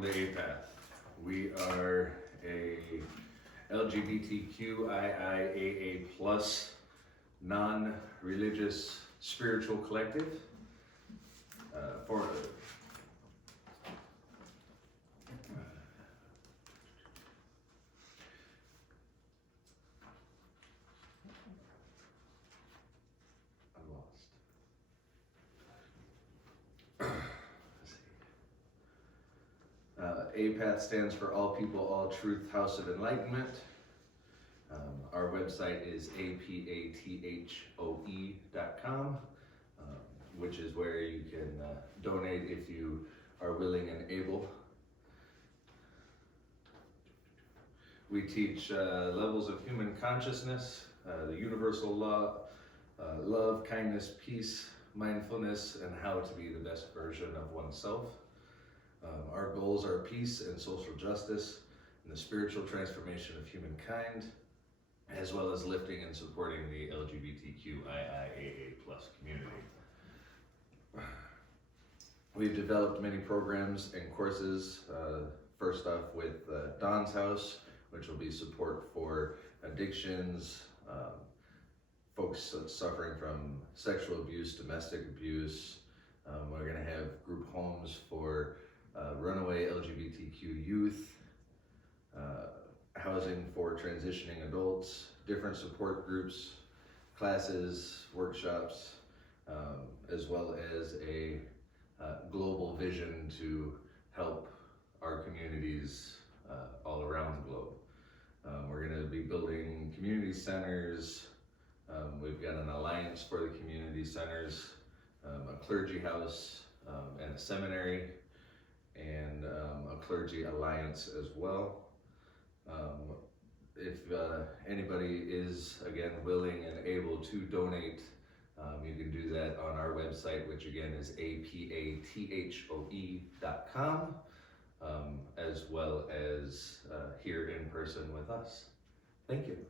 welcome to APATH. We are a LGBTQIAA plus non-religious spiritual collective for APATH stands for All People, All Truth, House of Enlightenment. Our website is apathoe.com, which is where you can donate if you are willing and able. We teach levels of human consciousness, the universal law, love, kindness, peace, mindfulness, and how to be the best version of oneself. Our goals are peace and social justice and the spiritual transformation of humankind, as well as lifting and supporting the LGBTQIAA plus community. We've developed many programs and courses, first off with Don's House, which will be support for addictions, folks suffering from sexual abuse, domestic abuse. We're going to have group homes for runaway LGBTQ youth, housing for transitioning adults, different support groups, classes, workshops, as well as a global vision to help our communities all around the globe. We're going to be building community centers. We've got an alliance for the community centers, a clergy house, and a seminary, and a clergy alliance as well. If anybody is, again, willing and able to donate, you can do that on our website, which again is apathoe.com, as well as here in person with us. Thank you.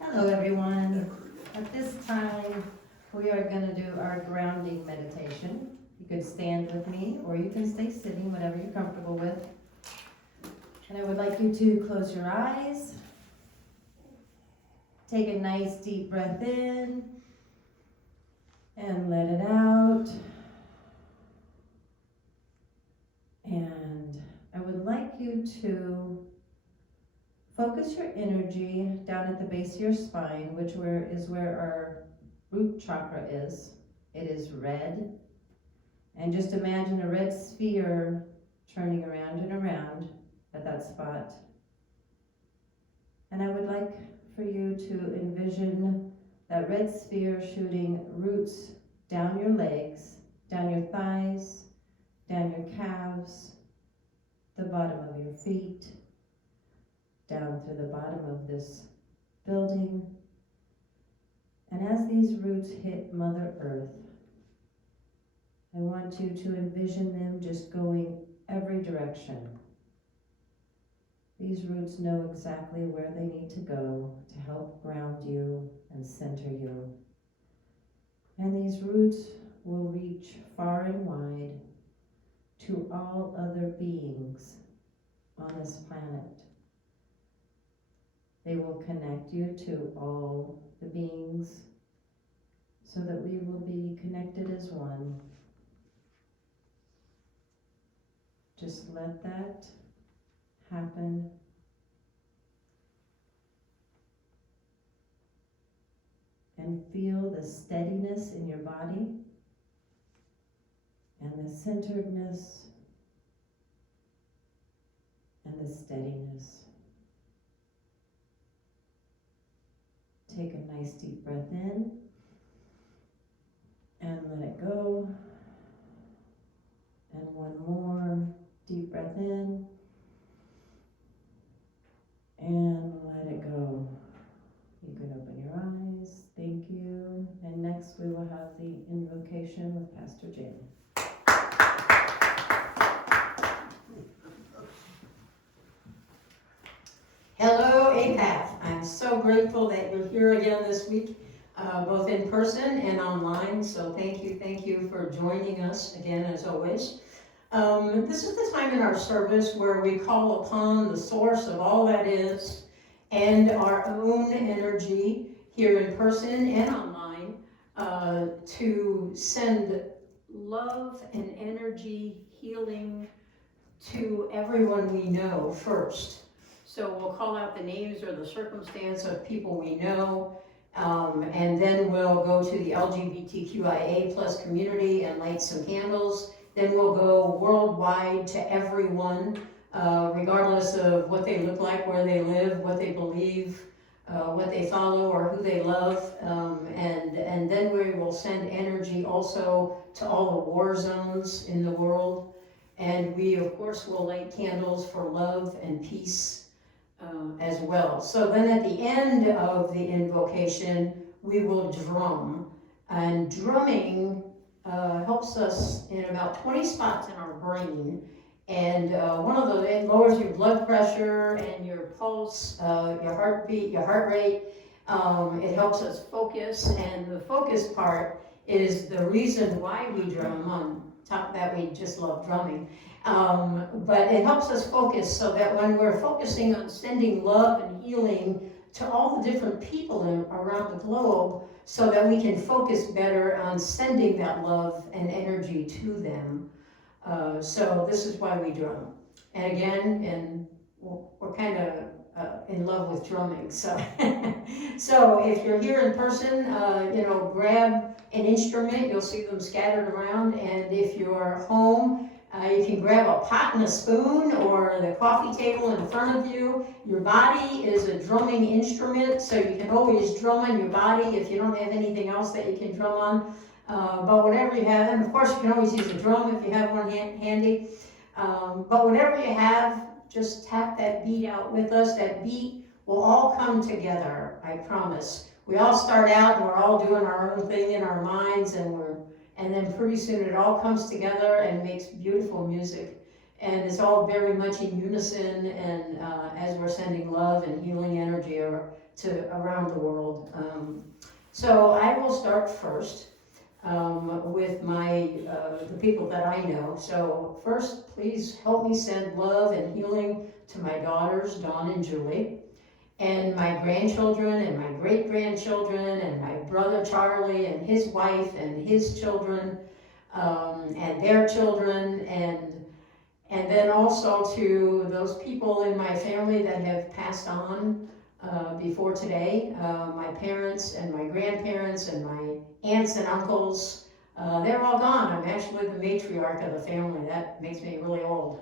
Hello everyone. At this time, we are going to do our grounding meditation. You could stand with me or you can stay sitting, whatever you're comfortable with. And I would like you to close your eyes. Take a nice deep breath in and let it out. And I would like you to focus your energy down at the base of your spine, which is where our root chakra is. It is red. And just imagine a red sphere turning around and around at that spot. And I would like for you to envision that red sphere shooting roots down your legs, down your thighs, down your calves, the bottom of your feet, down through the bottom of this building. And as these roots hit Mother Earth, I want you to envision them just going every direction. These roots know exactly where they need to go to help ground you and center you. And these roots will reach far and wide to all other beings on this planet. They will connect you to all the beings so that we will be connected as one. Just let that happen. And feel the steadiness in your body and the centeredness and the steadiness. Take a nice deep breath in and let it go. And one more deep breath in and let it go. You can open your eyes. Thank you. And next we will have the invocation with Pastor Jane. Hello, APATH. I'm so grateful that you're here again this week. both in person and online. So thank you for joining us again, as always. This is the time in our service where we call upon the source of all that is and our own energy here in person and online to send love and energy, healing to everyone we know first. So we'll call out the names or the circumstance of people we know, and then we'll go to the LGBTQIA plus community and light some candles. Then we'll go worldwide to everyone, regardless of what they look like, where they live, what they believe, what they follow, or who they love. And then we will send energy also to all the war zones in the world. And we, of course, will light candles for love and peace as well. So then at the end of the invocation, we will drum. And drumming helps us in about 20 spots in our brain. And one of those, it lowers your blood pressure and your pulse, your heartbeat, your heart rate. It helps us focus, and the focus part is the reason why we drum. On top of that, we just love drumming. But it helps us focus so that when we're focusing on sending love and healing to all the different people around the globe, so that we can focus better on sending that love and energy to them. So this is why we drum. And again, we're kind of in love with drumming. So, so if you're here in person, grab an instrument. You'll see them scattered around. And if you're home, you can grab a pot and a spoon or the coffee table in front of you. Your body is a drumming instrument, so you can always drum on your body if you don't have anything else that you can drum on. But whatever you have, and of course you can always use a drum if you have one handy. But whatever you have, just tap that beat out with us. That beat will all come together, I promise. We all start out and we're all doing our own thing in our minds, and then pretty soon it all comes together and makes beautiful music. And it's all very much in unison, and as we're sending love and healing energy to around the world. So I will start first with the people that I know. So first, please help me send love and healing to my daughters, Dawn and Julie, and my grandchildren and my great-grandchildren, and my brother Charlie and his wife and his children, and their children, and then also to those people in my family that have passed on before today, my parents and my grandparents and my aunts and uncles. They're all gone. I'm actually the matriarch of the family. That makes me really old.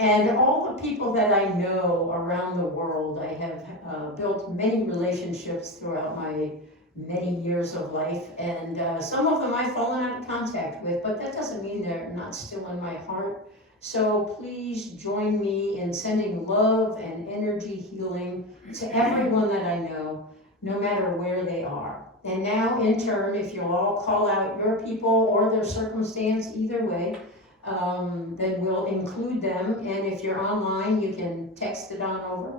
And all the people that I know around the world, I have built many relationships throughout my many years of life, and some of them I've fallen out of contact with, but that doesn't mean they're not still in my heart. So please join me in sending love and energy healing to everyone that I know, no matter where they are. And now, in turn, if you'll all call out your people or their circumstance, either way, then we'll include them. And if you're online, you can text it on over,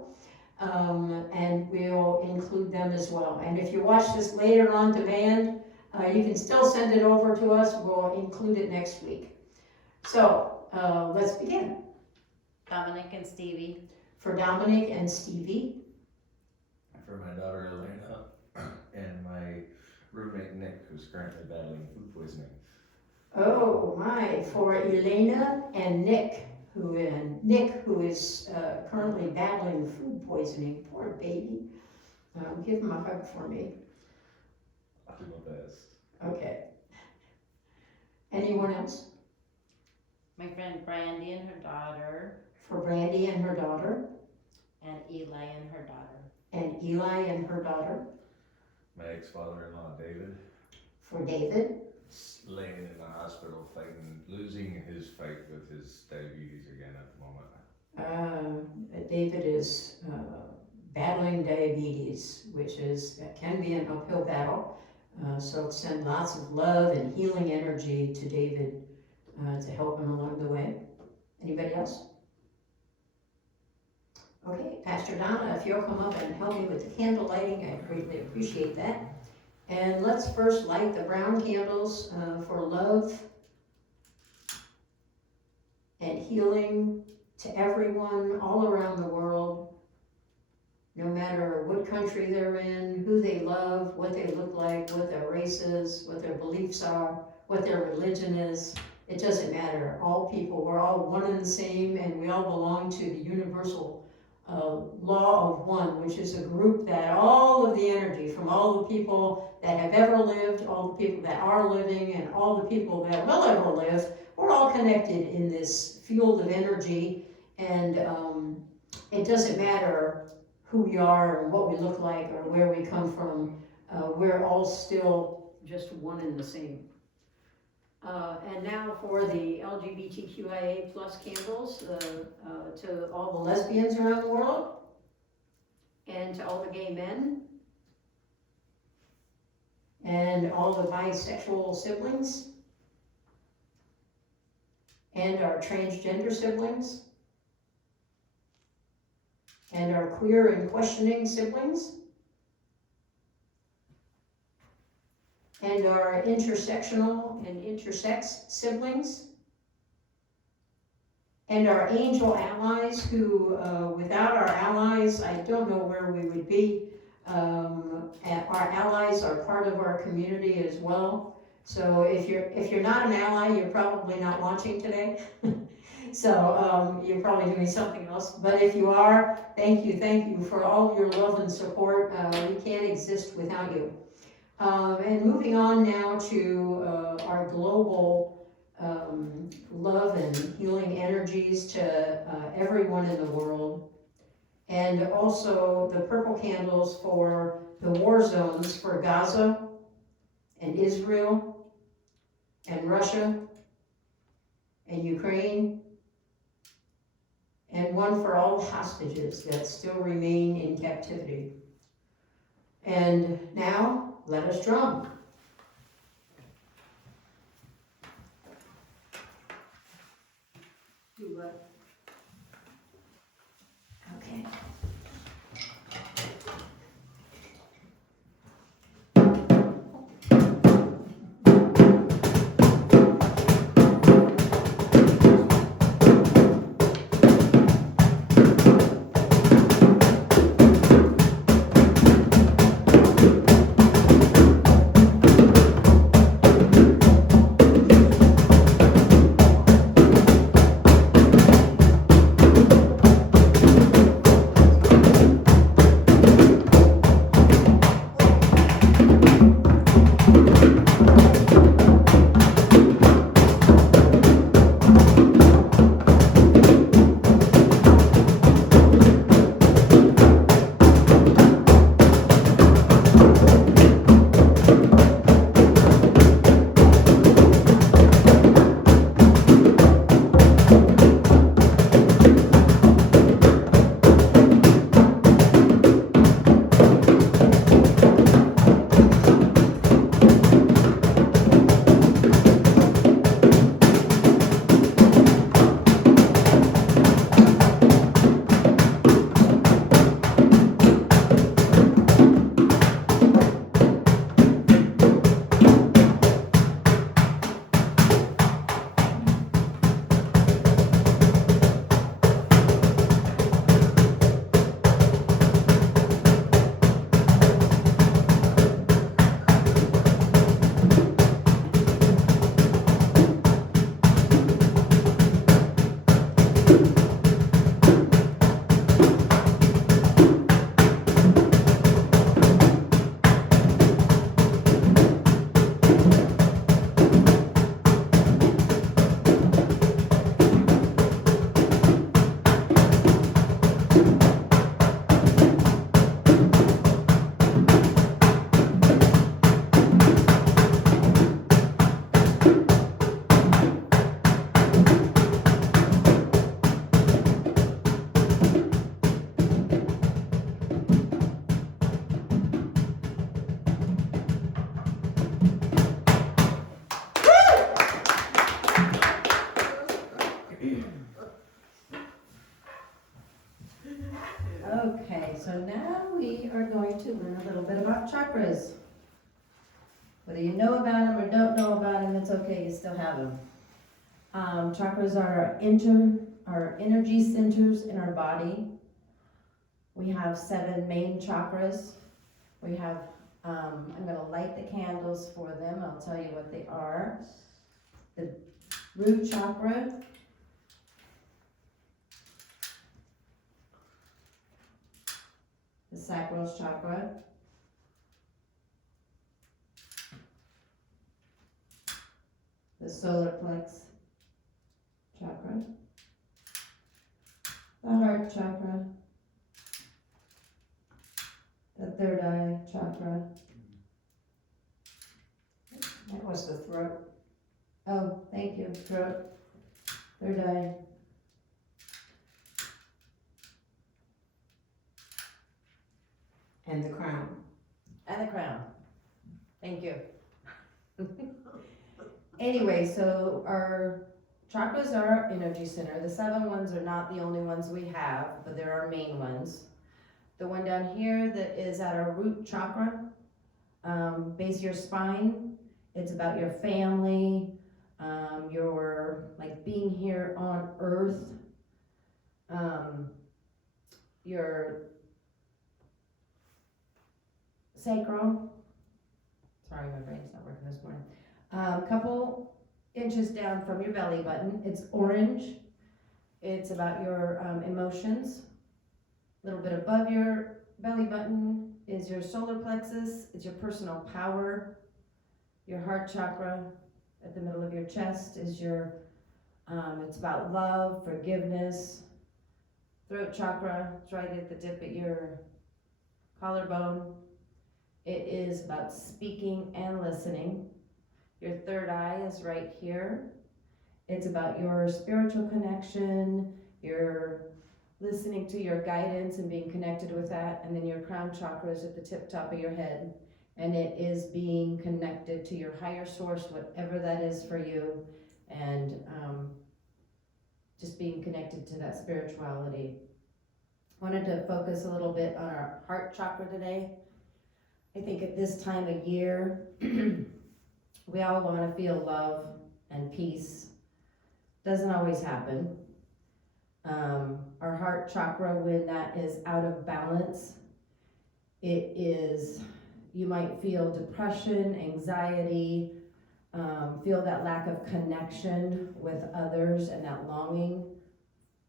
and we'll include them as well. And if you watch this later on demand, you can still send it over to us. We'll include it next week. So let's begin. Dominic and Stevie. For Dominic and Stevie. For my daughter Elena and my roommate Nick, who's currently battling food poisoning. Oh my, for Elena and Nick, who is currently battling food poisoning. Poor baby. Give him a hug for me. I'll do my best. Okay. Anyone else? My friend Brandy and her daughter. For Brandy and her daughter. And Eli and her daughter. And Eli and her daughter. My ex-father-in-law David. For David. Laying in the hospital losing his fight with his diabetes again at the moment. David is battling diabetes, which can be an uphill battle. So send lots of love and healing energy to David to help him along the way. Anybody else? Okay, Pastor Pastor Donna, if you'll come up and help me with the candle lighting, I'd greatly appreciate that. And let's first light the brown candles for love and healing to everyone all around the world, no matter what country they're in, who they love, what they look like, what their race is, what their beliefs are, what their religion is. It doesn't matter. All people, we're all one and the same, and we all belong to the universal law of one, which is a group that all of the energy from all the people that have ever lived, all the people that are living, and all the people that will ever live, we're all connected in this field of energy, and it doesn't matter who we are and what we look like or where we come from. We're all still just one and the same. And now for the LGBTQIA plus candles to all the lesbians around the world and to all the gay men and all the bisexual siblings and our transgender siblings and our queer and questioning siblings and our intersectional and intersex siblings, and our angel allies who, without our allies, I don't know where we would be. Our allies are part of our community as well. So if you're not an ally, you're probably not watching today. So you're probably doing something else. But if you are, thank you for all your love and support. We can't exist without you. And moving on now to our global love and healing energies to everyone in the world. And also the purple candles for the war zones for Gaza and Israel and Russia and Ukraine, and one for all the hostages that still remain in captivity. And now, let us drum. Do what? Okay. so now we are going to learn a little bit about chakras. Whether you know about them or don't know about them, it's okay, you still have them. Chakras are our energy centers in our body. We have 7 main chakras. We have, I'm going to light the candles for them. I'll tell you what they are. The root chakra, the sacral chakra, the solar plex chakra, the heart chakra, the third eye chakra. That was the throat. Oh, thank you, throat, third eye. And the crown. And the crown. Thank you. Anyway, so our chakras are our energy center. The 7 ones are not the only ones we have, but they're our main ones. The one down here that is at our root chakra, base of your spine. It's about your family, your like being here on earth, your sacral. Sorry, my brain's not working this morning. Couple inches down from your belly button, it's orange. It's about your emotions. A little bit above your belly button is your solar plexus. It's your personal power. Your heart chakra at the middle of your chest is your, it's about love, forgiveness. Throat chakra, it's right at the tip of your collarbone. It is about speaking and listening. Your third eye is right here. It's about your spiritual connection, your listening to your guidance and being connected with that. And then your crown chakra is at the tip top of your head. And it is being connected to your higher source, whatever that is for you. And just being connected to that spirituality. Wanted to focus a little bit on our heart chakra today. I think at this time of year, we all want to feel love and peace. Doesn't always happen. Our heart chakra, when that is out of balance, it is, you might feel depression, anxiety, feel that lack of connection with others and that longing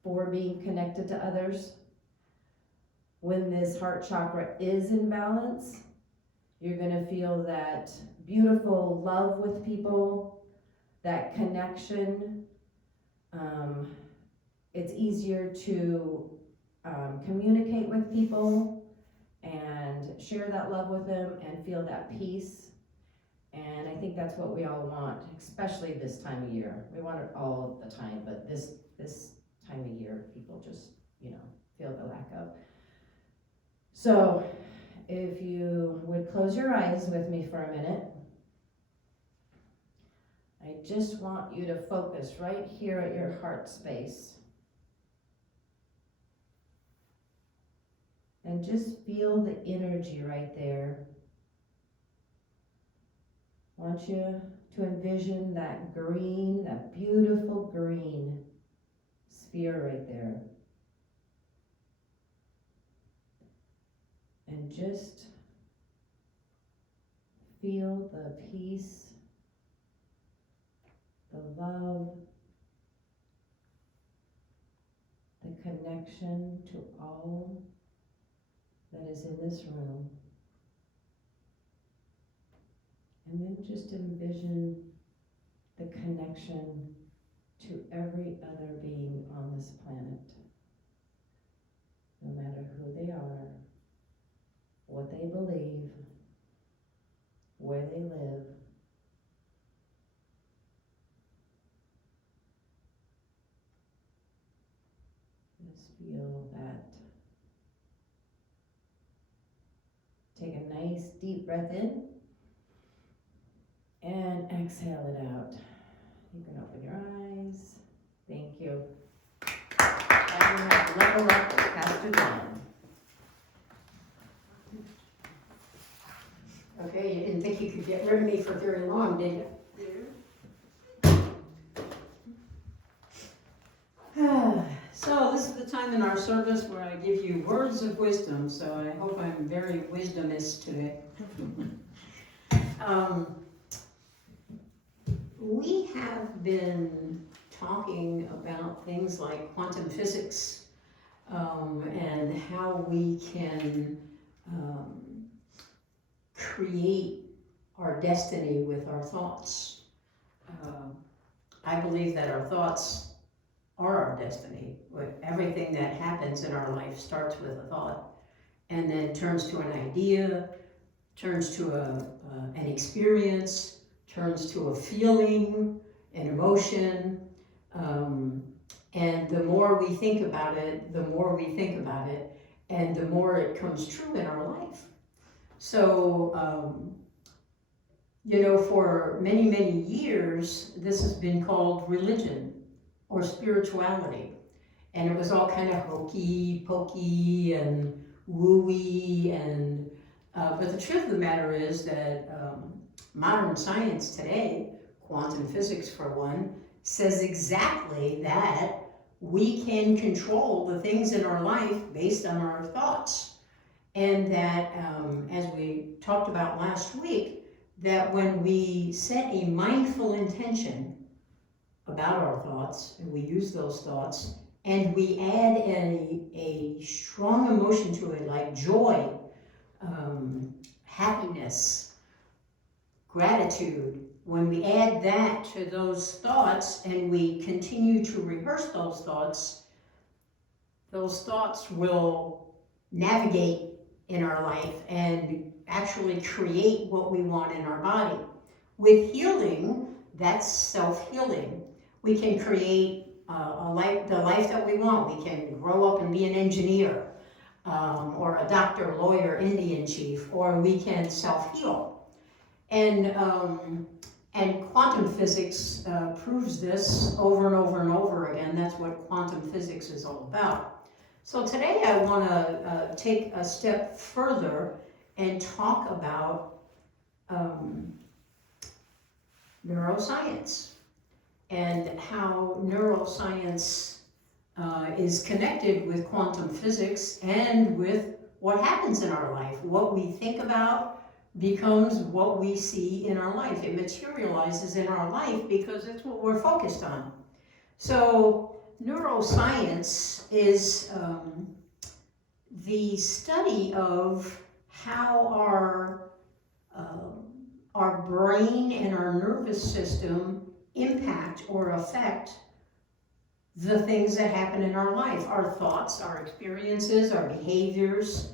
for being connected to others. When this heart chakra is in balance, you're going to feel that beautiful love with people, that connection. It's easier to communicate with people and share that love with them and feel that peace. And I think that's what we all want, especially this time of year. We want it all the time, but this time of year, people just, feel the lack of. So, if you would close your eyes with me for a minute. I just want you to focus right here at your heart space. And just feel the energy right there. I want you to envision that green, that beautiful green sphere right there. And just feel the peace, the love, the connection to all that is in this room. And then just envision the connection to every other being on this planet. No matter who they are, what they believe, where they live. Just feel that. Take a nice deep breath in and exhale it out. You can open your eyes. Thank you. And we have level up with Pastor John. there to me for very long, did you? So this is the time in our service where I give you words of wisdom, so I hope I'm very wisdomist today. We have been talking about things like quantum physics and how we can create our destiny with our thoughts. I believe that our thoughts are our destiny. Everything that happens in our life starts with a thought and then turns to an idea, turns to an experience, turns to a feeling, an emotion, and the more we think about it, the more we think about it, and the more it comes true in our life. So, for many, many years, this has been called religion or spirituality. And it was all kind of hokey pokey and wooey, and but the truth of the matter is that modern science today, quantum physics for one, says exactly that we can control the things in our life based on our thoughts. And that, as we talked about last week, that when we set a mindful intention about our thoughts, and we use those thoughts, and we add a strong emotion to it, like joy, happiness, gratitude, when we add that to those thoughts and we continue to rehearse those thoughts will navigate in our life and actually create what we want in our body. With healing, that's self-healing. We can create the life that we want. We can grow up and be an engineer, or a doctor, lawyer, Indian chief, or we can self-heal. And quantum physics proves this over and over and over again. That's what quantum physics is all about. So today I want to take a step further and talk about neuroscience and how neuroscience is connected with quantum physics and with what happens in our life. What we think about becomes what we see in our life. It materializes in our life because it's what we're focused on. So neuroscience is the study of how our brain and our nervous system impact or affect the things that happen in our life, our thoughts, our experiences, our behaviors,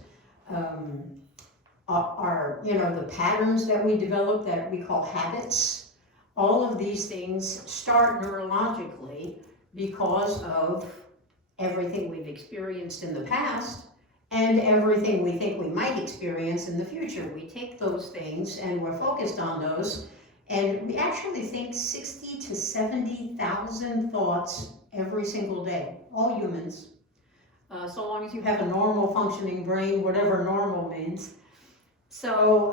the patterns that we develop that we call habits. All of these things start neurologically because of everything we've experienced in the past and everything we think we might experience in the future. We take those things and we're focused on those, and we actually think 60 to 70,000 thoughts every single day, all humans. So long as you have a normal functioning brain, whatever normal means. So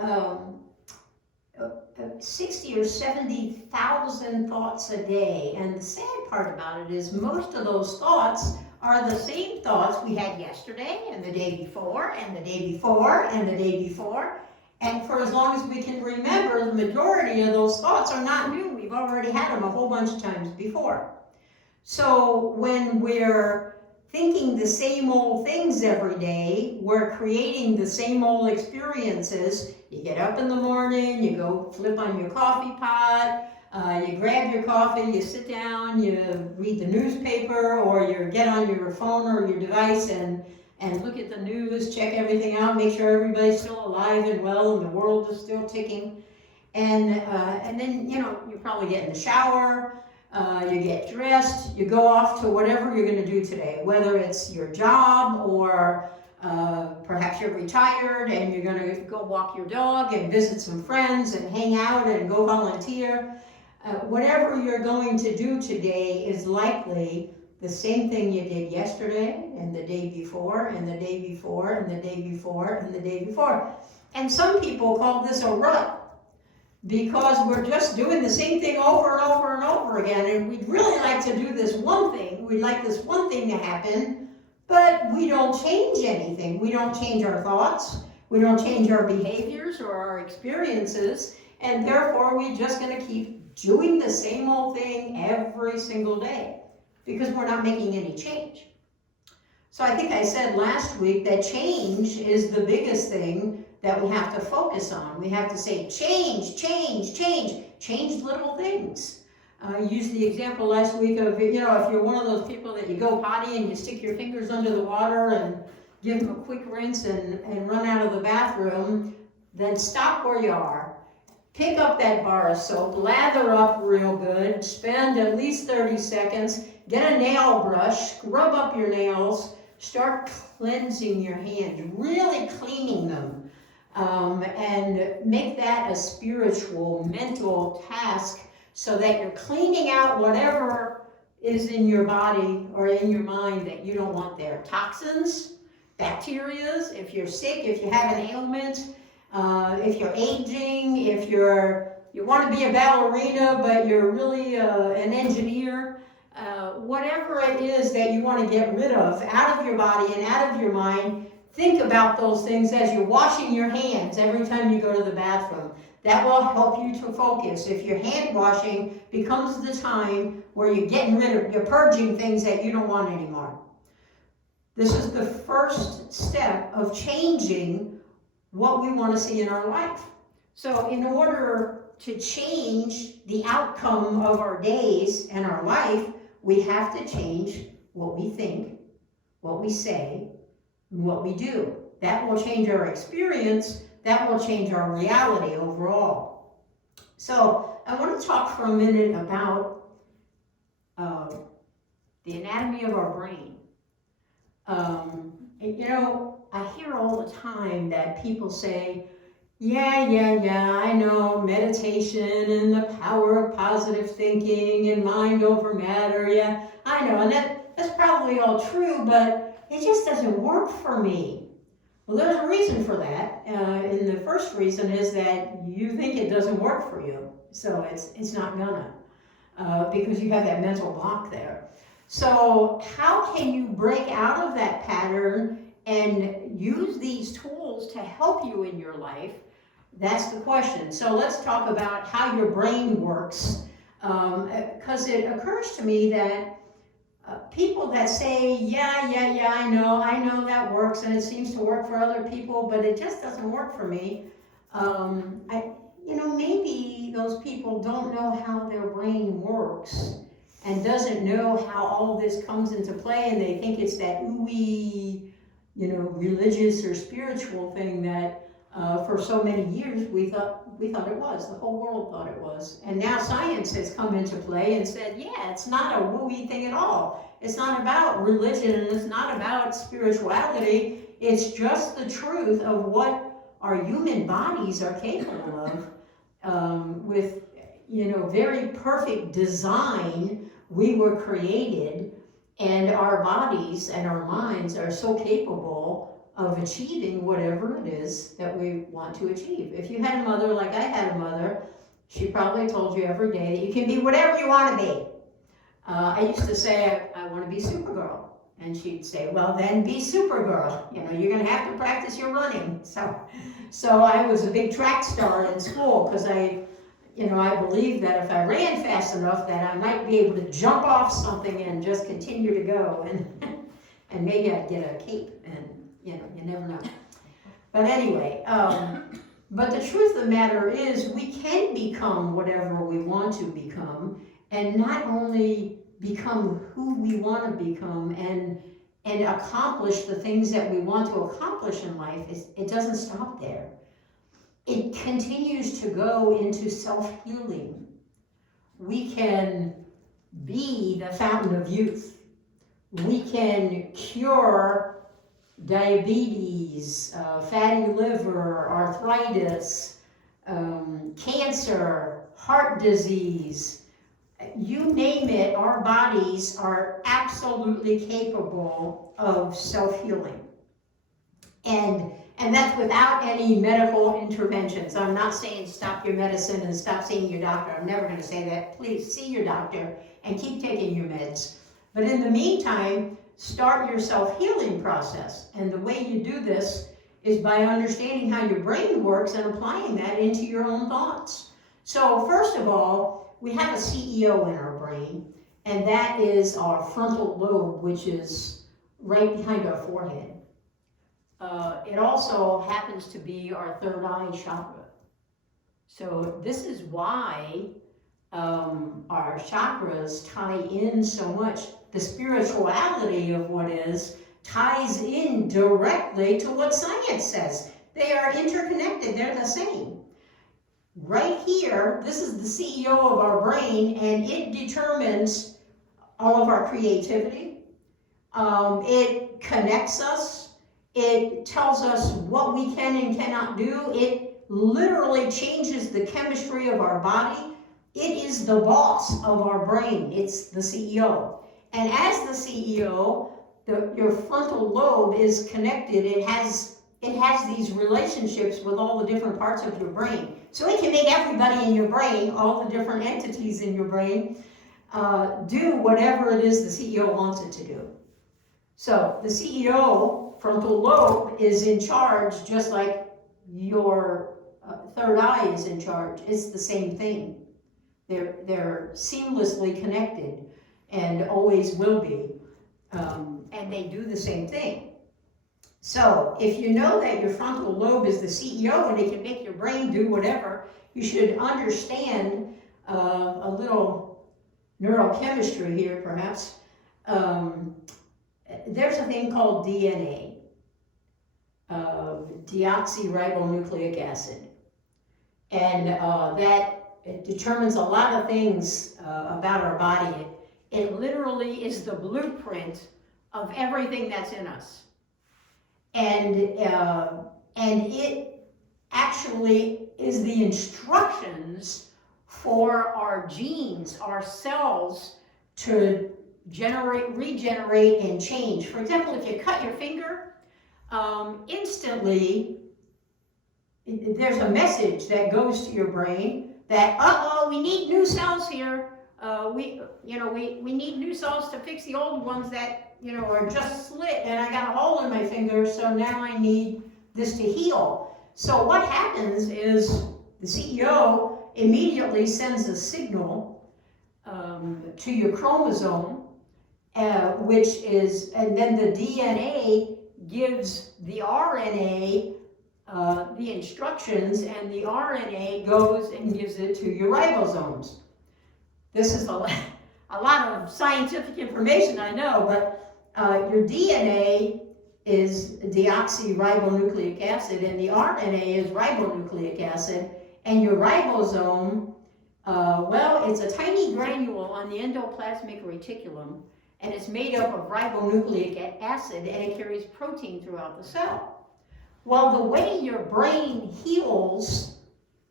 60 or 70,000 thoughts a day. And the sad part about it is most of those thoughts are the same thoughts we had yesterday and the day before and the day before and the day before. And for as long as we can remember, the majority of those thoughts are not new. We've already had them a whole bunch of times before. So when we're thinking the same old things every day, we're creating the same old experiences. You get up in the morning, you go flip on your coffee pot, you grab your coffee, you sit down, you read the newspaper, or you get on your phone or your device and look at the news, check everything out, make sure everybody's still alive and well and the world is still ticking. And then, you probably get in the shower, you get dressed, you go off to whatever you're going to do today, whether it's your job or perhaps you're retired and you're going to go walk your dog and visit some friends and hang out and go volunteer. Whatever you're going to do today is likely the same thing you did yesterday and the day before and the day before and the day before and the day before. And some people call this a rut. because we're just doing the same thing over and over and over again, and we'd really like to do this one thing, we'd like this one thing to happen, but we don't change anything. We don't change our thoughts, we don't change our behaviors or our experiences, and therefore we're just gonna keep doing the same old thing every single day, because we're not making any change. So I think I said last week that change is the biggest thing that we have to focus on. We have to say change, change, change, change little things. I used the example last week of, if you're one of those people that you go potty and you stick your fingers under the water and give them a quick rinse and run out of the bathroom, then stop where you are. Pick up that bar of soap, lather up real good, spend at least 30 seconds, get a nail brush, scrub up your nails, start cleansing your hands, really cleaning them. And make that a spiritual, mental task so that you're cleaning out whatever is in your body or in your mind that you don't want there. Toxins, bacterias, if you're sick, if you have an ailment, if you're aging, if you want to be a ballerina but you're really an engineer, whatever it is that you want to get rid of out of your body and out of your mind, think about those things as you're washing your hands every time you go to the bathroom. That will help you to focus. If your hand washing becomes the time where you're purging things that you don't want anymore. This is the first step of changing what we want to see in our life. So in order to change the outcome of our days and our life, we have to change what we think, what we say, what we do. That will change our experience, that will change our reality overall. So I want to talk for a minute about the anatomy of our brain. I hear all the time that people say, yeah, I know meditation and the power of positive thinking and mind over matter, yeah, I know, and that's probably all true, but it just doesn't work for me. Well, there's a reason for that, and the first reason is that you think it doesn't work for you, so it's not gonna, because you have that mental block there. So how can you break out of that pattern and use these tools to help you in your life? That's the question. So let's talk about how your brain works, because it occurs to me that people that say, yeah, I know that works and it seems to work for other people, but it just doesn't work for me. Maybe those people don't know how their brain works and doesn't know how all this comes into play, and they think it's that ooey, religious or spiritual thing that for so many years we thought it was. The whole world thought it was. And now science has come into play and said, yeah, it's not a wooey thing at all. It's not about religion and it's not about spirituality. It's just the truth of what our human bodies are capable of. With, very perfect design, we were created, and our bodies and our minds are so capable of achieving whatever it is that we want to achieve. If you had a mother like I had a mother, she probably told you every day that you can be whatever you want to be. I used to say, I want to be Supergirl. And she'd say, well, then be Supergirl. You're going to have to practice your running. So I was a big track star in school because I believed that if I ran fast enough that I might be able to jump off something and just continue to go. And maybe I'd get a cape, and you never know. But anyway, but the truth of the matter is we can become whatever we want to become, and not only become who we want to become and accomplish the things that we want to accomplish in life. It doesn't stop there. It continues to go into self-healing. We can be the fountain of youth. We can cure diabetes, fatty liver, arthritis, cancer, heart disease. You name it, our bodies are absolutely capable of self-healing. And that's without any medical interventions. I'm not saying stop your medicine and stop seeing your doctor. I'm never gonna say that. Please see your doctor and keep taking your meds. But in the meantime, start your self-healing process. And the way you do this is by understanding how your brain works and applying that into your own thoughts. So first of all, we have a CEO in our brain, and that is our frontal lobe, which is right behind our forehead. It also happens to be our third eye chakra. So this is why our chakras tie in so much. The spirituality of what is ties in directly to what science says. They are interconnected, they're the same. Right here, this is the CEO of our brain, and it determines all of our creativity. It connects us. It tells us what we can and cannot do. It literally changes the chemistry of our body. It is the boss of our brain. It's the CEO. And as the CEO, your frontal lobe is connected. It has these relationships with all the different parts of your brain. So it can make everybody in your brain, all the different entities in your brain, do whatever it is the CEO wants it to do. So the CEO, frontal lobe, is in charge just like your third eye is in charge. It's the same thing. They're seamlessly connected and always will be. And they do the same thing. So if you know that your frontal lobe is the CEO and it can make your brain do whatever, you should understand a little neurochemistry here perhaps. There's a thing called DNA, deoxyribonucleic acid. And that determines a lot of things about our body. It literally is the blueprint of everything that's in us. And it actually is the instructions for our genes, our cells, to regenerate, and change. For example, if you cut your finger, instantly there's a message that goes to your brain that, uh-oh, we need new cells here. We need new cells to fix the old ones that, are just slit, and I got a hole in my finger, so now I need this to heal. So what happens is the CEO immediately sends a signal to your chromosome, and then the DNA gives the RNA the instructions, and the RNA goes and gives it to your ribosomes. This is a lot of scientific information, I know, but your DNA is deoxyribonucleic acid, and the RNA is ribonucleic acid, and your ribosome, it's a tiny granule on the endoplasmic reticulum, and it's made up of ribonucleic acid, and it carries protein throughout the cell. Well, the way your brain heals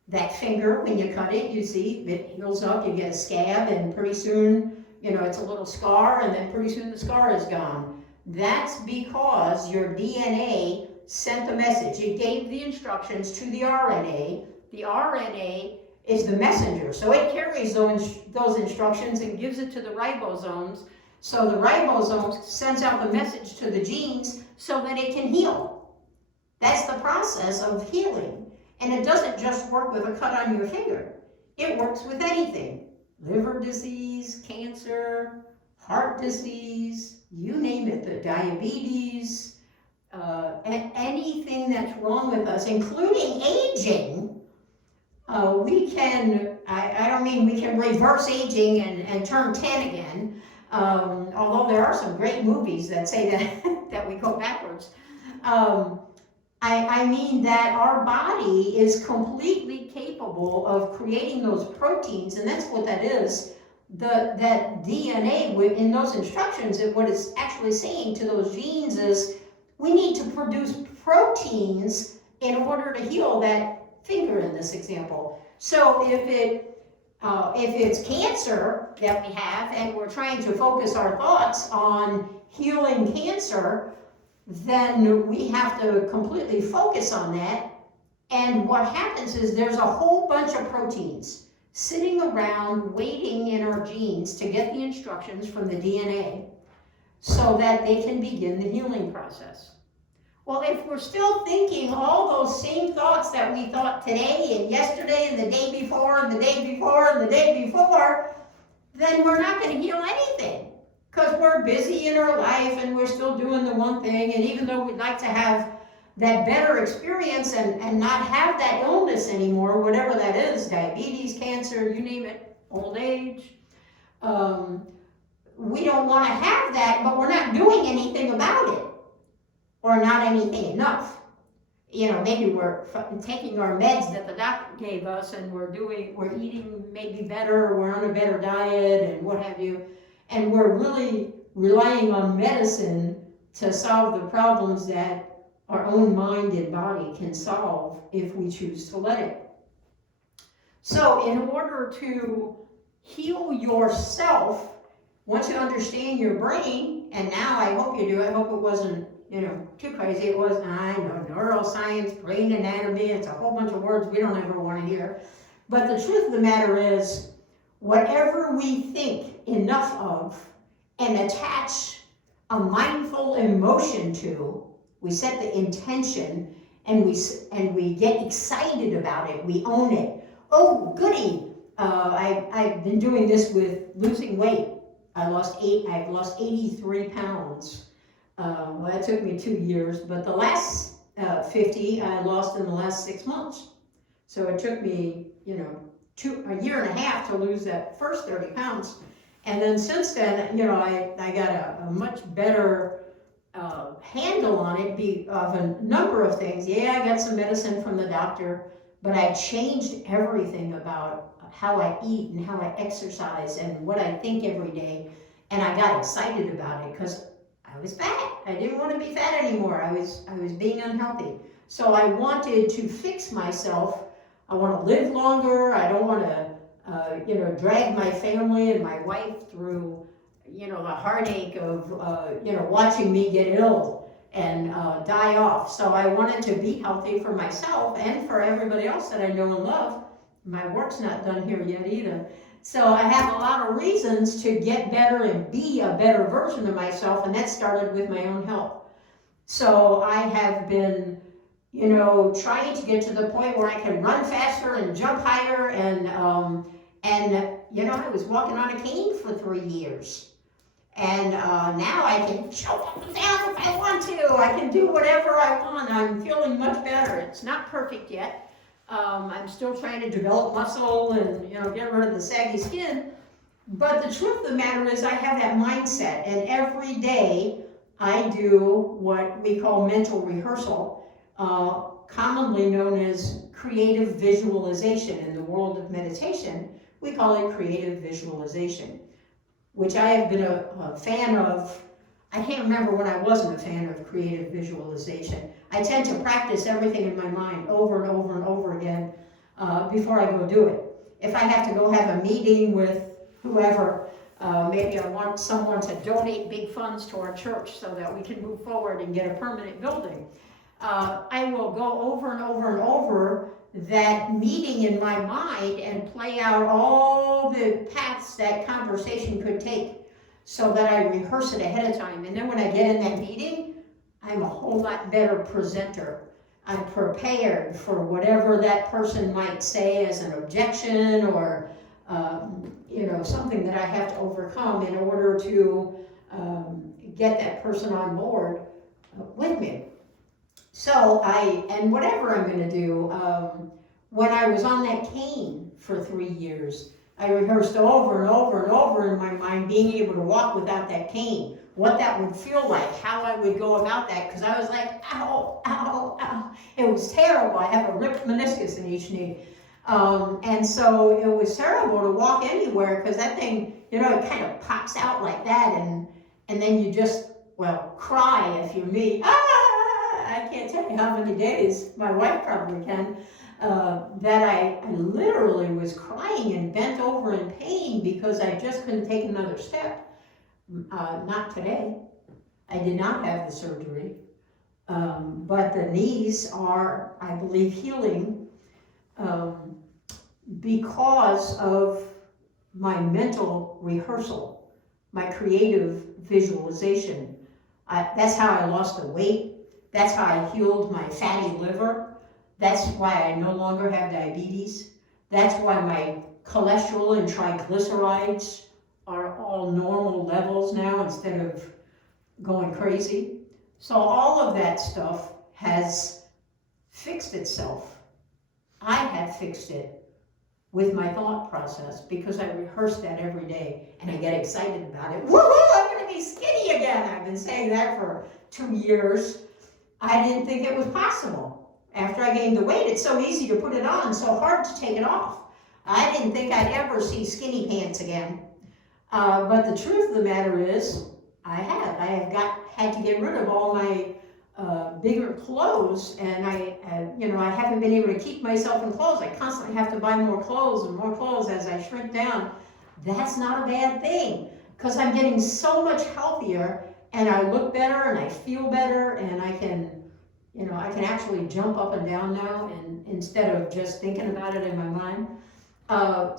that finger, when you cut it, you see, it heals up, you get a scab, and pretty soon, it's a little scar, and then pretty soon the scar is gone. That's because your DNA sent the message. It gave the instructions to the RNA. The RNA is the messenger, so it carries those instructions and gives it to the ribosomes. So the ribosome sends out the message to the genes so that it can heal. That's the process of healing. And it doesn't just work with a cut on your finger. It works with anything. Liver disease, cancer, heart disease, you name it, the diabetes, and anything that's wrong with us, including aging. We can reverse aging and turn 10 again, although there are some great movies that say that we go backwards. I mean that our body is completely capable of creating those proteins, and that's what that is. That DNA in those instructions, what it's actually saying to those genes is, we need to produce proteins in order to heal that finger in this example. So if it's cancer that we have, and we're trying to focus our thoughts on healing cancer, then we have to completely focus on that. And what happens is there's a whole bunch of proteins sitting around waiting in our genes to get the instructions from the DNA so that they can begin the healing process. Well, if we're still thinking all those same thoughts that we thought today and yesterday and the day before and the day before and the day before, then we're not going to heal anything, because we're busy in our life and we're still doing the one thing. And even though we'd like to have that better experience and not have that illness anymore, whatever that is, diabetes, cancer, you name it, old age, we don't want to have that, but we're not doing anything about it, or not anything enough. Maybe we're taking our meds that the doctor gave us, and we're eating maybe better, we're on a better diet and what have you, and we're really relying on medicine to solve the problems that our own mind and body can solve if we choose to let it. So in order to heal yourself, once you understand your brain, and now I hope you do, I hope it wasn't too crazy. It was, I know, neuroscience, brain anatomy, it's a whole bunch of words we don't ever want to hear. But the truth of the matter is, whatever we think enough of and attach a mindful emotion to, we set the intention and we get excited about it, we own it. Oh, goody, I've been doing this with losing weight. I've lost 83 pounds. Well, that took me 2 years, but the last 50 I lost in the last 6 months. So it took me, a year and a half to lose that first 30 pounds. And then since then, I got a much better handle on it of a number of things. Yeah, I got some medicine from the doctor, but I changed everything about how I eat and how I exercise and what I think every day. And I got excited about it because I was fat. I didn't want to be fat anymore. I was being unhealthy. So I wanted to fix myself. I want to live longer. I don't want to, drag my family and my wife through, the heartache of, watching me get ill and die off. So I wanted to be healthy for myself and for everybody else that I know and love. My work's not done here yet either. So I have a lot of reasons to get better and be a better version of myself, and that started with my own health. So I have been, trying to get to the point where I can run faster and jump higher, and I was walking on a cane for 3 years. And now I can jump up and down if I want to. I can do whatever I want. I'm feeling much better. It's not perfect yet. I'm still trying to develop muscle and get rid of the saggy skin. But the truth of the matter is I have that mindset, and every day I do what we call mental rehearsal, commonly known as creative visualization. In the world of meditation, we call it creative visualization, which I have been a fan of. I can't remember when I wasn't a fan of creative visualization. I tend to practice everything in my mind over and over and over again before I go do it. If I have to go have a meeting with whoever, maybe I want someone to donate big funds to our church so that we can move forward and get a permanent building. I will go over and over and over that meeting in my mind and play out all the paths that conversation could take so that I rehearse it ahead of time. And then when I get in that meeting, I'm a whole lot better presenter. I'm prepared for whatever that person might say as an objection or something that I have to overcome in order to get that person on board with me. So and whatever I'm going to do, when I was on that cane for 3 years, I rehearsed over and over and over in my mind being able to walk without that cane, what that would feel like, how I would go about that, because I was like, ow, ow, ow. It was terrible. I have a ripped meniscus in each knee. And so it was terrible to walk anywhere because that thing, it kind of pops out like that, and then you just, cry if you're me. I can't tell you how many days, my wife probably can, that I literally was crying and bent over in pain because I just couldn't take another step. Not today. I did not have the surgery. But the knees are, I believe, healing because of my mental rehearsal, my creative visualization. That's how I lost the weight. That's how I healed my fatty liver. That's why I no longer have diabetes. That's why my cholesterol and triglycerides are all normal levels now instead of going crazy. So all of that stuff has fixed itself. I had fixed it with my thought process because I rehearse that every day and I get excited about it. Woohoo, I'm gonna be skinny again. I've been saying that for 2 years. I didn't think it was possible. After I gained the weight, it's so easy to put it on, so hard to take it off. I didn't think I'd ever see skinny pants again. But the truth of the matter is, I have had to get rid of all my bigger clothes, and I haven't been able to keep myself in clothes. I constantly have to buy more clothes and more clothes as I shrink down. That's not a bad thing, because I'm getting so much healthier, and I look better, and I feel better, and I can actually jump up and down now, and instead of just thinking about it in my mind.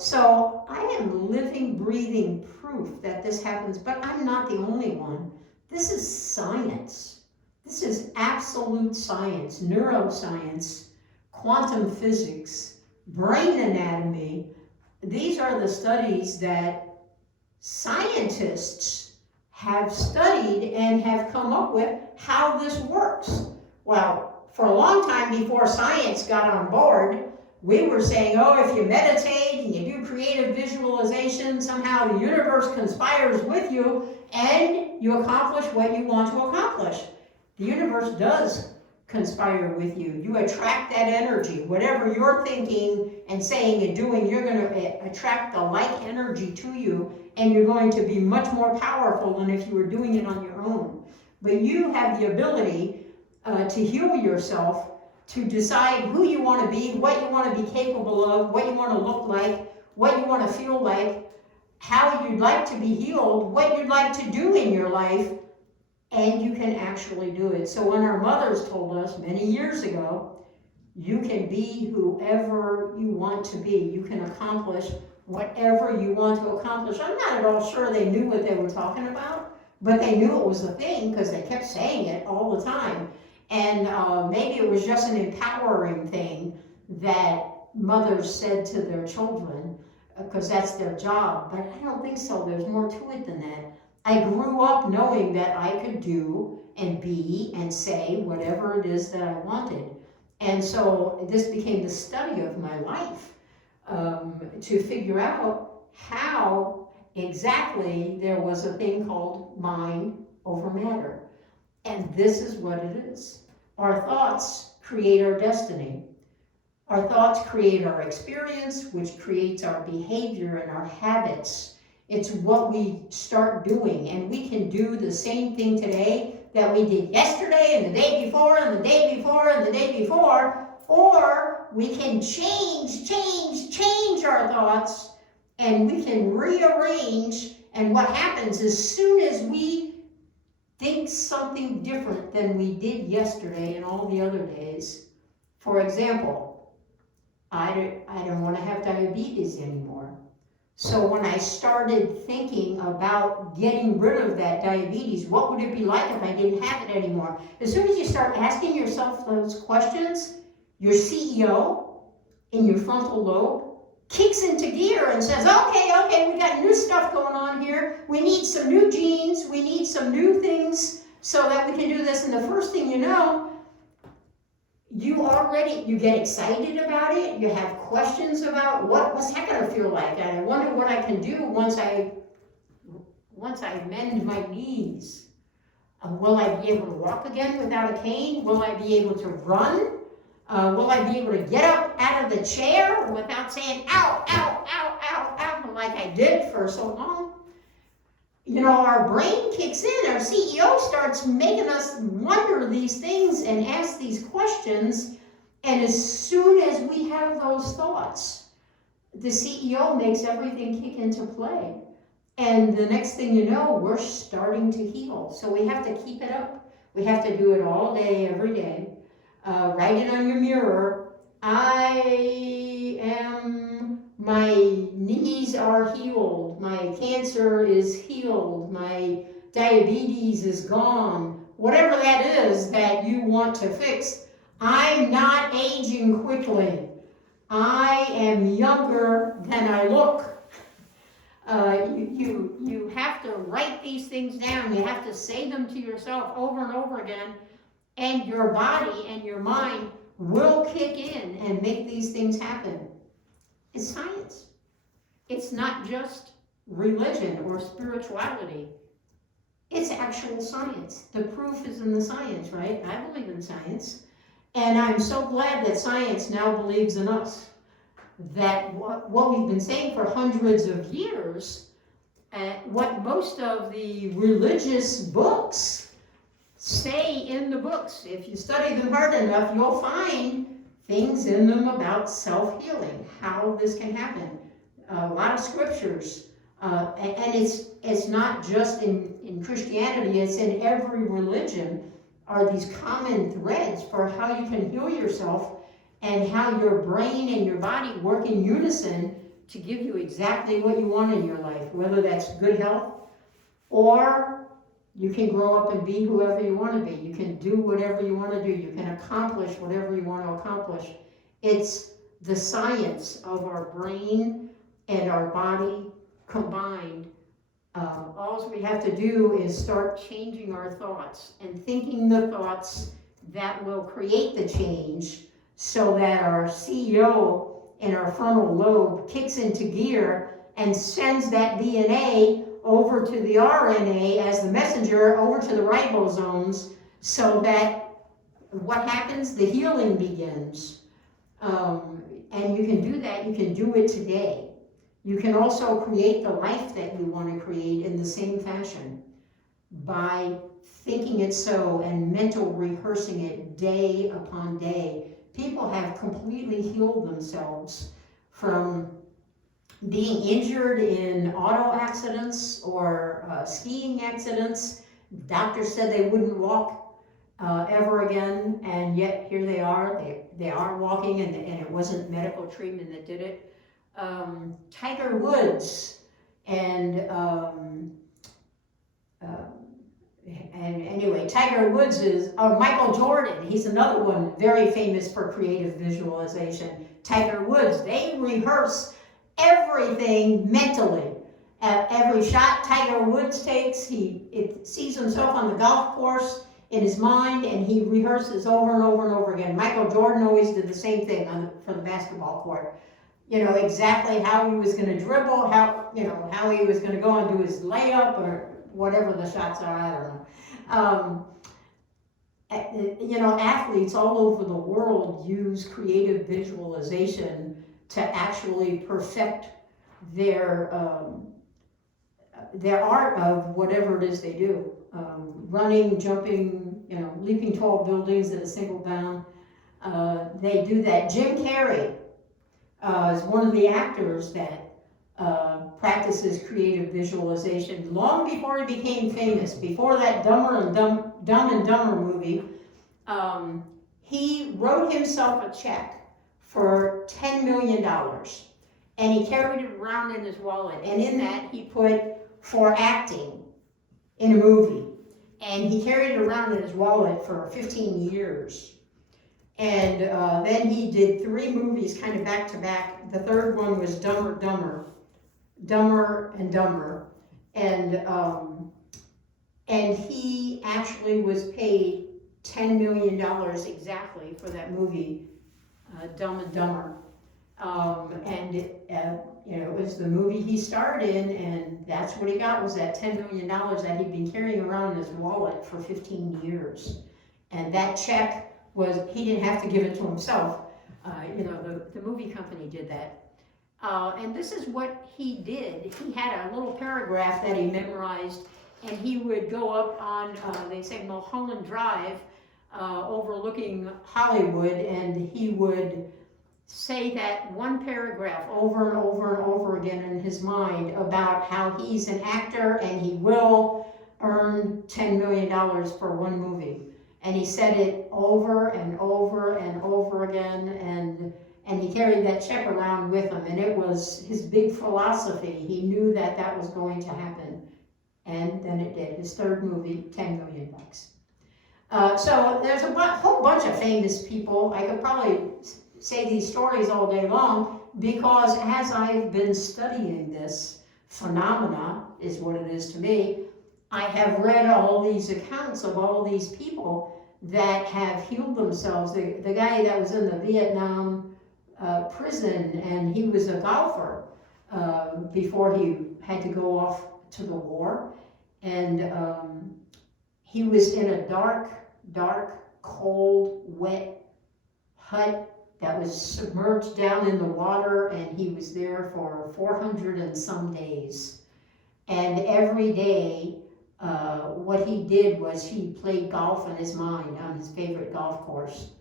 So I am living, breathing proof that this happens, but I'm not the only one. This is science. This is absolute science, neuroscience, quantum physics, brain anatomy. These are the studies that scientists have studied and have come up with how this works. Well, for a long time before science got on board, we were saying, oh, if you meditate and you do creative visualization, somehow the universe conspires with you and you accomplish what you want to accomplish. The universe does conspire with you. You attract that energy. Whatever you're thinking and saying and doing, you're going to attract the like energy to you, and you're going to be much more powerful than if you were doing it on your own. But you have the ability to heal yourself, to decide who you want to be, what you want to be capable of, what you want to look like, what you want to feel like, how you'd like to be healed, what you'd like to do in your life, and you can actually do it. So when our mothers told us many years ago, you can be whoever you want to be. You can accomplish whatever you want to accomplish. I'm not at all sure they knew what they were talking about, but they knew it was a thing because they kept saying it all the time. And maybe it was just an empowering thing that mothers said to their children, because that's their job. But I don't think so. There's more to it than that. I grew up knowing that I could do and be and say whatever it is that I wanted. And so this became the study of my life, to figure out how exactly there was a thing called mind over matter. And this is what it is. Our thoughts create our destiny. Our thoughts create our experience, which creates our behavior and our habits. It's what we start doing, and we can do the same thing today that we did yesterday and the day before and the day before and the day before, or we can change our thoughts, and we can rearrange. And what happens as soon as we think something different than we did yesterday and all the other days. For example, I don't want to have diabetes anymore. So when I started thinking about getting rid of that diabetes, what would it be like if I didn't have it anymore? As soon as you start asking yourself those questions, your CEO in your frontal lobe kicks into gear and says, okay, we got new stuff going on here. We need some new genes. We need some new things so that we can do this. And the first thing you know, you get excited about it. You have questions about what's that going to feel like? And I wonder what I can do once I mend my knees. Will I be able to walk again without a cane? Will I be able to run? Will I be able to get up out of the chair without saying, ow, ow, ow, ow, ow, like I did for so long? You know, our brain kicks in, our CEO starts making us wonder these things and ask these questions, and as soon as we have those thoughts, the CEO makes everything kick into play. And the next thing you know, we're starting to heal. So we have to keep it up. We have to do it all day, every day. Write it on your mirror. My knees are healed. My cancer is healed. My diabetes is gone. Whatever that is that you want to fix, I'm not aging quickly. I am younger than I look. You have to write these things down. You have to say them to yourself over and over again, and your body and your mind will kick in and make these things happen. It's science. It's not just religion or spirituality. It's actual science. The proof is in the science, right? I believe in science. And I'm so glad that science now believes in us. That what we've been saying for hundreds of years, what most of the religious books say in the books, if you study them hard enough, you'll find things in them about self-healing, how this can happen. A lot of scriptures, and it's not just in Christianity, it's in every religion, are these common threads for how you can heal yourself and how your brain and your body work in unison to give you exactly what you want in your life, whether that's good health or you can grow up and be whoever you want to be. You can do whatever you want to do. You can accomplish whatever you want to accomplish. It's the science of our brain and our body combined. All we have to do is start changing our thoughts and thinking the thoughts that will create the change, so that our CEO in our frontal lobe kicks into gear and sends that DNA over to the RNA as the messenger over to the ribosomes, so that what happens? The healing begins. And you can do that. You can do it today. You can also create the life that you want to create in the same fashion by thinking it so and mental rehearsing it day upon day. People have completely healed themselves from being injured in auto accidents or skiing accidents. Doctors said they wouldn't walk ever again, and yet here they are. They are walking, and it wasn't medical treatment that did it. Tiger Woods and anyway, Tiger Woods is, Michael Jordan, he's another one very famous for creative visualization. Tiger Woods, they rehearse everything mentally. At every shot Tiger Woods takes, he sees himself on the golf course in his mind, and he rehearses over and over and over again. Michael Jordan always did the same thing for the basketball court. You know, exactly how he was going to dribble, how he was going to go and do his layup, or whatever the shots are, I don't know. Athletes all over the world use creative visualization to actually perfect their art of whatever it is they do. Running, jumping, leaping tall buildings at a single bound. They do that. Jim Carrey is one of the actors that practices creative visualization long before he became famous. Before that Dumb and Dumber movie, he wrote himself a check for $10 million, and he carried it around in his wallet, and in that he put for acting in a movie, and he carried it around in his wallet for 15 years. And then he did 3 movies kind of back to back. The third one was Dumber and Dumber, and he actually was paid $10 million exactly for that movie, Dumb and Dumber, it was the movie he starred in, and that's what he got, was that $10 million that he'd been carrying around in his wallet for 15 years, and that check he didn't have to give it to himself. The movie company did that. And this is what he did. He had a little paragraph that he memorized, and he would go up on, they say Mulholland Drive, overlooking Hollywood, and he would say that one paragraph over and over and over again in his mind about how he's an actor and he will earn $10 million for one movie. And he said it over and over and over again, and he carried that check around with him, and it was his big philosophy. He knew that that was going to happen, and then it did. His third movie, $10 million. So there's a whole bunch of famous people. I could probably say these stories all day long, because as I've been studying this phenomena, is what it is to me, I have read all these accounts of all these people that have healed themselves. The guy that was in the Vietnam prison, and he was a golfer before he had to go off to the war, and he was in a dark, cold, wet hut that was submerged down in the water, and he was there for 400 and some days. And every day, what he did was he played golf in his mind on his favorite golf course.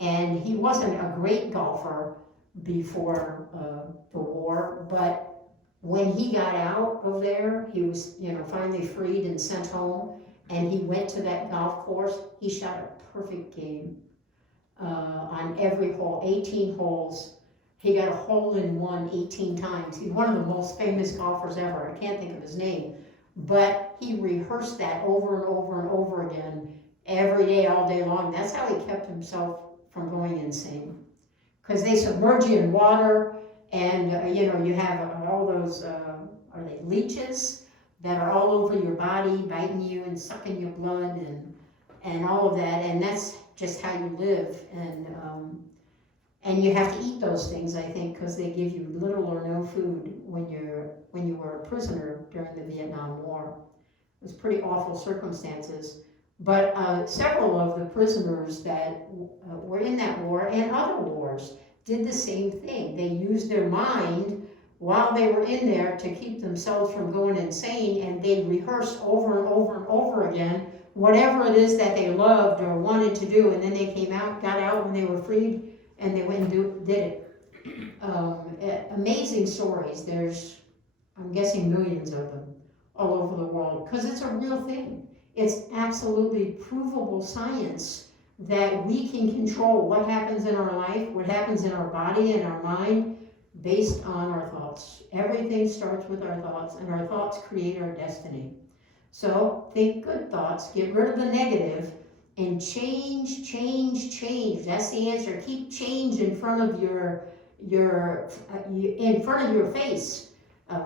And he wasn't a great golfer before the war, but when he got out of there, he was, finally freed and sent home, and he went to that golf course. He shot a perfect game on every hole, 18 holes. He got a hole-in-one 18 times. He's one of the most famous golfers ever. I can't think of his name, but he rehearsed that over and over and over again, every day, all day long. That's how he kept himself from going insane. Because they submerge you in water, and you have all those, are they leeches, that are all over your body, biting you and sucking your blood, and all of that, and that's just how you live. And you have to eat those things, I think, because they give you little or no food when you were a prisoner during the Vietnam War. It was pretty awful circumstances. But several of the prisoners that were in that war and other wars did the same thing. They used their mind while they were in there to keep themselves from going insane, and they rehearsed over and over and over again whatever it is that they loved or wanted to do, and then they got out when they were freed, and they went and did it. Amazing stories. There's, I'm guessing, millions of them all over the world, because it's a real thing. It's absolutely provable science that we can control what happens in our life, what happens in our body and our mind, based on our thoughts. Everything starts with our thoughts, and our thoughts create our destiny. So think good thoughts, get rid of the negative, and change. That's the answer. Keep change in front of your face.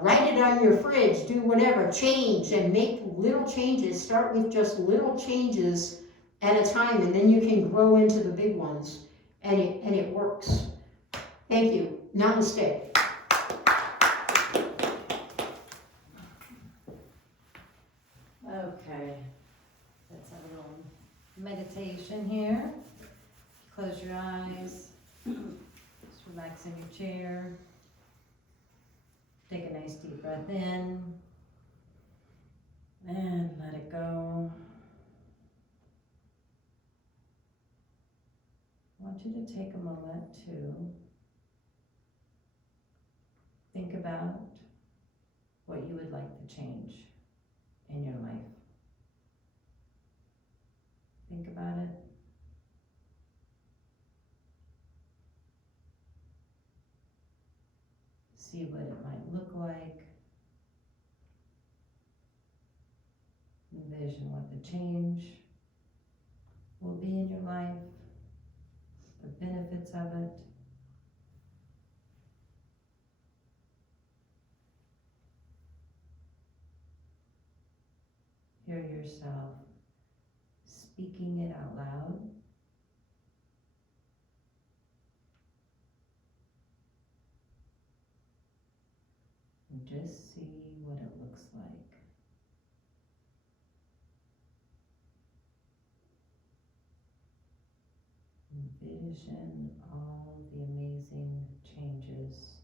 Write it on your fridge, do whatever, change, and make little changes. Start with just little changes at a time, and then you can grow into the big ones, and it works. Thank you. Namaste. Okay, let's have a little meditation here. Close your eyes, just relax in your chair. Take a nice deep breath in, and let it go. I want you to take a moment to think about what you would like to change in your life. Think about it. See what it might look like. Envision what the change will be in your life, the benefits of it. Hear yourself speaking it out loud. And just see what it looks like. Envision all the amazing changes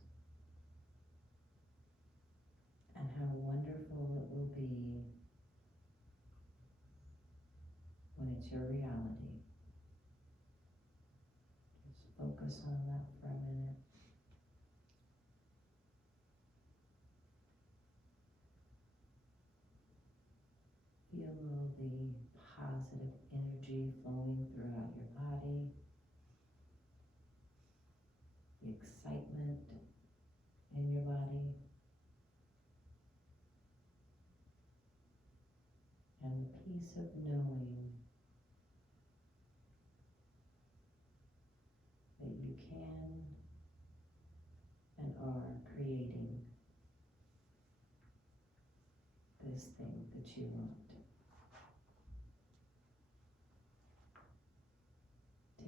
and how wonderful it will be when it's your reality. Just focus on that for a minute. energy flowing throughout your body, the excitement in your body, and the peace of knowing that you can and are creating this thing that you want.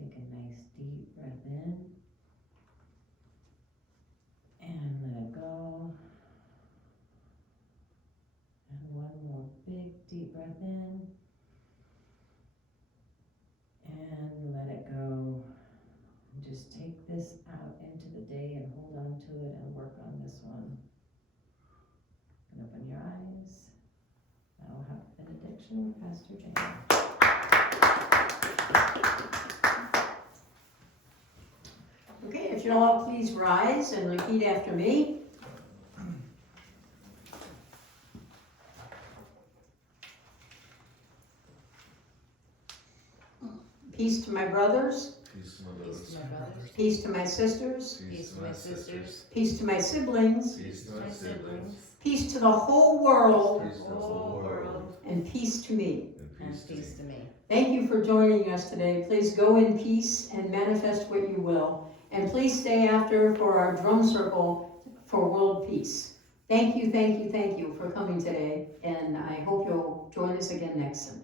Take a nice deep breath in and let it go. And one more big deep breath in and let it go. And just take this out into the day and hold on to it and work on this one. And open your eyes. Now we'll have benediction with Pastor Jane. Okay, if you'll all please rise and repeat after me. Peace to my brothers, Peace to my Peace to my brothers. peace to my sisters, Peace to my sisters. peace to my siblings, Peace To my siblings. peace to the whole world, Peace to the whole world. and peace to me. And peace to me. Thank you for joining us today. Please go in peace and manifest what you will. And please stay after for our drum circle for world peace. Thank you for coming today. And I hope you'll join us again next Sunday.